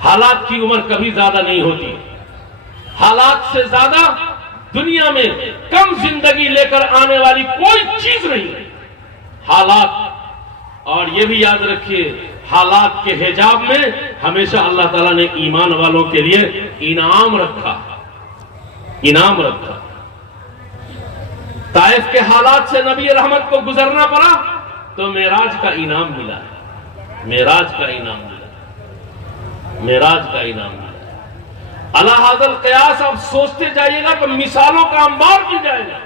हालात की उम्र कभी ज्यादा नहीं होती। हालात से ज्यादा दुनिया में कम जिंदगी लेकर आने वाली कोई चीज नहीं है हालात। और ये भी याद रखिए, हालात के हिजाब में हमेशा अल्लाह ताला ने ईमान वालों के लिए इनाम रखा। ताइफ के हालात से नबी रहमत को गुजरना पड़ा तो मेराज का इनाम मिला। अला हाज़ल क़यास आप सोचते जाइएगा तो मिसालों का अंबार मिल जाएगा।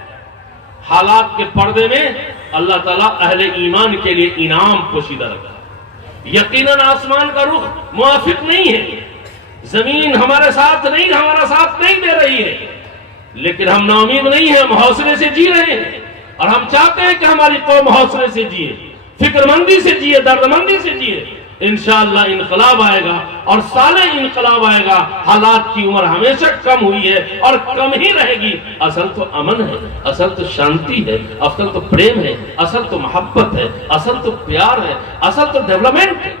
हालात के पर्दे में अल्लाह ताला अहले ईमान के लिए इनाम पोशीदा रखा। यकीनन आसमान का रुख मुआफिक नहीं है, जमीन हमारा साथ नहीं दे रही है, लेकिन हम नाउमीद नहीं है, हम हौसले से जी रहे हैं। और हम चाहते हैं कि हमारी कौम हौसले से जिए, फिक्रमंदी से जिए, दर्दमंदी से जिए। इंशाअल्लाह इनकलाब आएगा और साले इनकलाब आएगा। हालात की उम्र हमेशा कम हुई है और कम ही रहेगी। असल तो अमन है, असल तो शांति है, असल तो प्रेम है, असल तो मोहब्बत है, असल तो प्यार है, असल तो डेवलपमेंट है।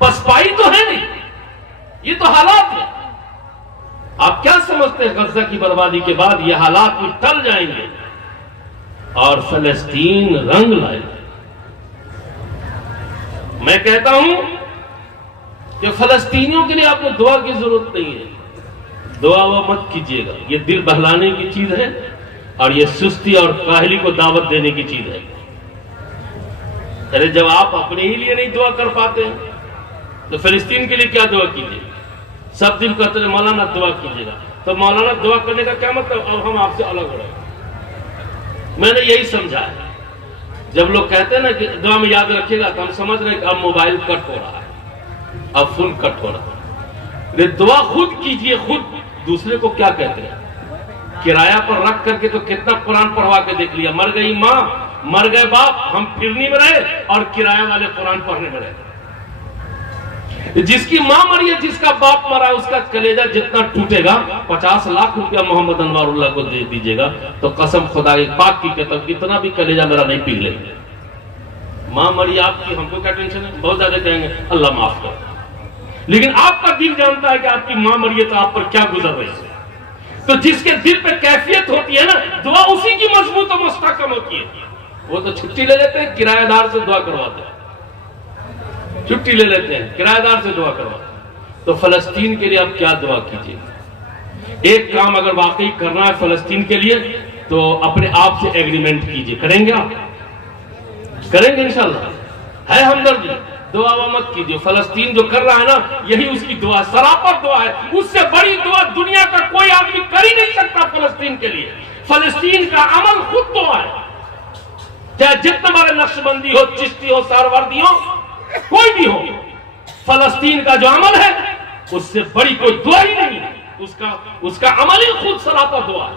पसपाई तो है नहीं, ये तो हालात है। आप क्या समझते हैं गजा की बर्बादी के बाद ये हालात भी टल जाएंगे और फलस्तीन रंग लाएगा? मैं कहता हूं कि फलस्तीनियों के लिए आपको दुआ की जरूरत नहीं है। दुआ मत कीजिएगा, ये दिल बहलाने की चीज है और ये सुस्ती और काहली को दावत देने की चीज है। अरे जब आप अपने ही लिए नहीं दुआ कर पाते तो फिलिस्तीन के लिए क्या दुआ कीजिएगा? सब दिन कहते हैं मौलाना दुआ कीजिएगा, तो मौलाना दुआ करने का क्या मतलब? अब हम आपसे अलग हो रहे। मैंने यही समझा है, जब लोग कहते हैं ना कि दुआ में याद रखिएगा, तो हम समझ रहे हैं कि अब मोबाइल कट हो रहा है, अब फोन कट हो रहा है। दुआ खुद कीजिए, खुद। दूसरे को क्या कहते हैं? किराया पर रख करके तो कितना कुरान पढ़वा के देख लिया। मर गई माँ, मर गए बाप, हम फिरनी में रहे और किराया वाले कुरान पढ़ने में रहे। जिसकी माँ मरी है, जिसका बाप मरा, उसका कलेजा जितना टूटेगा, 50 लाख रुपया मोहम्मद अनवारुल्लाह को दे दीजिएगा तो कसम खुदा की पाक की कहता हूं इतना भी कलेजा मेरा नहीं पी लेंगे। माँ मरी आपकी, हमको क्या टेंशन है? बहुत ज्यादा कहेंगे अल्लाह माफ कर, लेकिन आपका दिल जानता है कि आपकी माँ मरी है तो आप पर क्या गुजर रही है। तो जिसके दिल पे कैफियत होती है ना, दुआ उसी की मजबूत और मुस्तहकम होती है। वो तो छुट्टी ले लेते हैं, किराएदार से दुआ करवाते हैं, छुट्टी ले लेते हैं, किराएदार से दुआ करवाते हैं। तो फलस्तीन के लिए आप क्या दुआ कीजिए? एक काम अगर वाकई करना है फलस्तीन के लिए तो अपने आप से एग्रीमेंट कीजिए। करेंगे आप? करेंगे इंशाल्लाह। है हमदर्दी, दुआ मत कीजिए। फलस्तीन जो कर रहा है ना, यही उसकी दुआ, सरापर दुआ है। उससे बड़ी दुआ दुनिया का कोई आदमी कर ही नहीं सकता फलस्तीन के लिए। फलस्तीन का अमल खुद दुआ है। चाहे जितने बड़े नक्शबंदी हो, चिश्ती हो, सरवर्दी हो, कोई भी हो, फलस्तीन का जो अमल है उससे बड़ी कोई दुआ ही नहीं है। उसका अमल ही खुद सरापा दुआ है।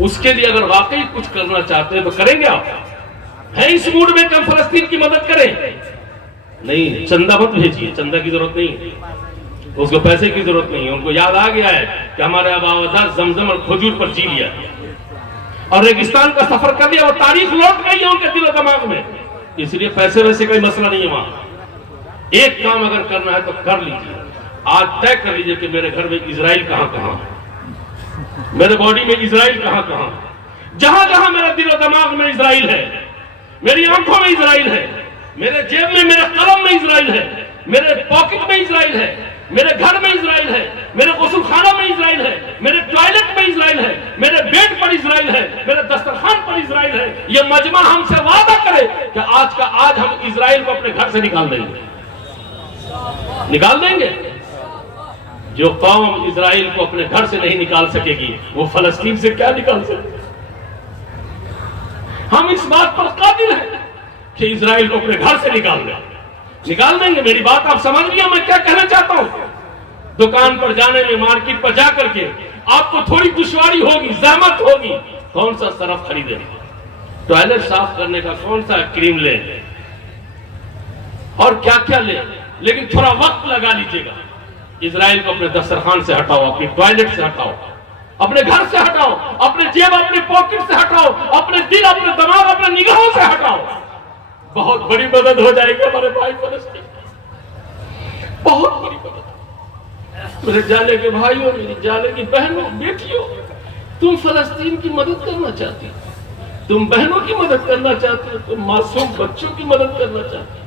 उसके लिए अगर वाकई कुछ करना चाहते हैं तो करेंगे आप? है इस मूड में कि हम फलस्तीन की मदद करें? नहीं, चंदा मत भेजिए, चंदा की जरूरत नहीं है, उसको पैसे की जरूरत नहीं है। उनको याद आ गया है कि हमारे आबादार जमजम और खजूर पर जी लिया और रेगिस्तान का सफर कर लिया, वो तारीख लौट गई है उनके दिल और दिमाग में, इसलिए पैसे वैसे कोई मसला नहीं है वहां। एक काम अगर करना है तो कर लीजिए। आज तय कर लीजिए कि मेरे घर में इजराइल कहां कहां, मेरे बॉडी में इजराइल कहां कहां। जहां जहां मेरा दिल और दिमाग में इजराइल है, मेरी आंखों में इजराइल है, मेरे जेब में, मेरे कलम में इजराइल है, मेरे पॉकेट में इजराइल है, मेरे घर में इजराइल है, मेरे गुस्ल खाना में इजराइल है, मेरे टॉयलेट में इजराइल है, मेरे बेड पर इजराइल है, मेरे दस्तरखान पर इजराइल है। ये मजमा हमसे वादा करे कि आज का आज हम इजराइल को अपने घर से निकाल देंगे, निकाल देंगे। जो कौम इजराइल को अपने घर से नहीं निकाल सकेगी वो फलस्तीन से क्या निकाल सकेगी? हम इस बात पर काबिल हैं कि इजराइल को अपने घर से निकाल देंगे। मेरी बात आप समझ लिया मैं क्या कहना चाहता हूं? दुकान पर जाने में, मार्केट पर जाकर के आपको थोड़ी दुश्वारी होगी, जहमत होगी। कौन सा सरफ खरीदे, टॉयलेट साफ करने का कौन सा क्रीम ले और क्या क्या ले, लेकिन थोड़ा वक्त लगा लीजिएगा। इजराइल को अपने दस्तरखान से हटाओ, अपनी टॉयलेट से हटाओ, अपने घर से हटाओ, अपने जेब, अपने पॉकेट से हटाओ, अपने दिल, अपने दिमाग, अपने निगाहों से हटाओ। बहुत बड़ी मदद हो जाएगी हमारे भाई फलस्तीन। मेरे जाले के भाइयों, मेरी जाले की बहनों, बेटियों, तुम फलस्तीन की मदद करना चाहती हो, तुम बहनों की मदद करना चाहते हो, तुम मासूम बच्चों की मदद करना चाहते हो।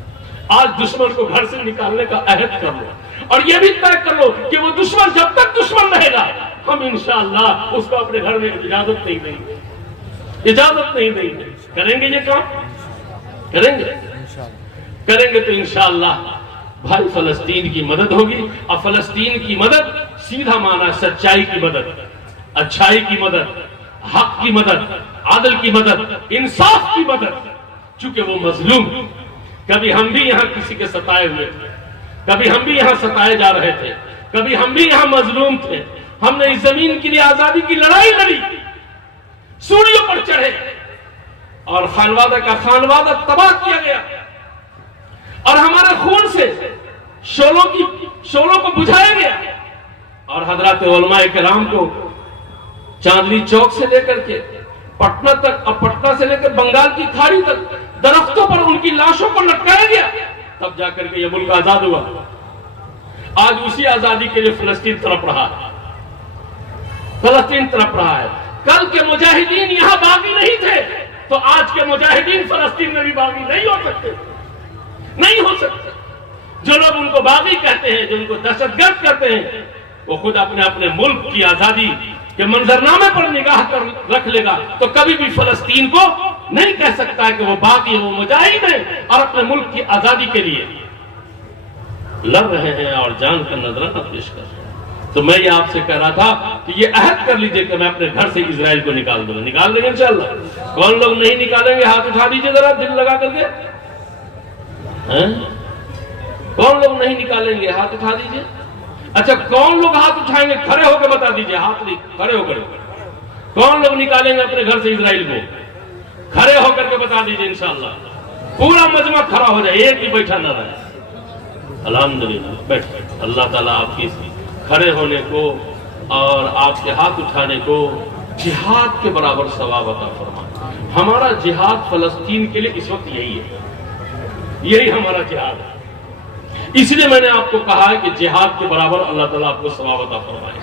आज दुश्मन को घर से निकालने का अहद कर लो और यह भी तय कर लो कि वो दुश्मन जब तक दुश्मन रहेगा, हम इंशाअल्लाह उसको अपने घर में इजाजत नहीं देंगे, इजाजत नहीं देंगे। करेंगे ये काम? करेंगे तो इंशाअल्लाह भाई फलस्तीन की मदद होगी। और फलस्तीन की मदद सीधा माना सच्चाई की मदद, अच्छाई की मदद, हक की मदद, आदल की मदद, इंसाफ की मदद। चूंकि वो मजलूम, कभी हम भी यहाँ किसी के सताए हुए थे, कभी हम भी यहाँ सताए जा रहे थे, कभी हम भी यहाँ मजलूम थे। हमने इस जमीन के लिए आजादी की लड़ाई लड़ी, सूढ़ियों पर चढ़े और खानवादा का खानवादा तबाह किया गया और हमारे खून से शोलों को बुझाया गया। और हजरत उलमाए किराम को चांदनी चौक से लेकर के पटना तक और पटना से लेकर बंगाल की खाड़ी तक दरख्तों पर उनकी लाशों को लटकाया गया, तब जाकर के यह मुल्क आजाद हुआ। आज उसी आजादी के लिए फलस्तीन तड़प रहा है, फलस्तीन तड़प रहा है। कल के मुजाहिदीन यहां बागी नहीं थे तो आज के मुजाहिदीन फलस्तीन में भी बागी नहीं हो सकते, नहीं हो सकते। जो लोग उनको बागी कहते हैं, जो उनको दहशतगर्द कहते हैं, वो खुद अपने अपने मुल्क की आजादी के मंजरनामे पर निगाह कर रख लेगा तो कभी भी फलस्तीन को नहीं कह सकता कि वो बागी है, वो मुजाहिद है और अपने मुल्क की आजादी के लिए लड़ रहे हैं और जान का नजराना पेश कर रहे हैं। तो मैं ये आपसे कह रहा था कि ये अहद कर लीजिए कि मैं अपने घर से इजराइल को निकाल दूंगा। निकाल देंगे इंशाअल्लाह। कौन लोग नहीं निकालेंगे? हाथ उठा दीजिए जरा, दिल लगा करके। कौन लोग नहीं निकालेंगे? हाथ उठा दीजिए। अच्छा, कौन लोग हाथ उठाएंगे? खड़े होकर बता दीजिए, हाथ नहीं, खड़े होकर। कौन लोग निकालेंगे अपने घर से इजराइल को? खड़े होकर के बता दीजिए इंशाअल्लाह। पूरा मजमा खड़ा हो जाए, एक ही बैठा न रहे। अल्हम्दुलिल्लाह, बैठ। अल्लाह ताला आपकी खड़े होने को और आपके हाथ उठाने को जिहाद के बराबर सवाब अता फरमाए। हमारा जिहाद फलस्तीन के लिए इस वक्त यही है, यही हमारा जिहाद है। इसलिए मैंने आपको कहा है कि जिहाद के बराबर अल्लाह ताला आपको सवाब अता फरमाए।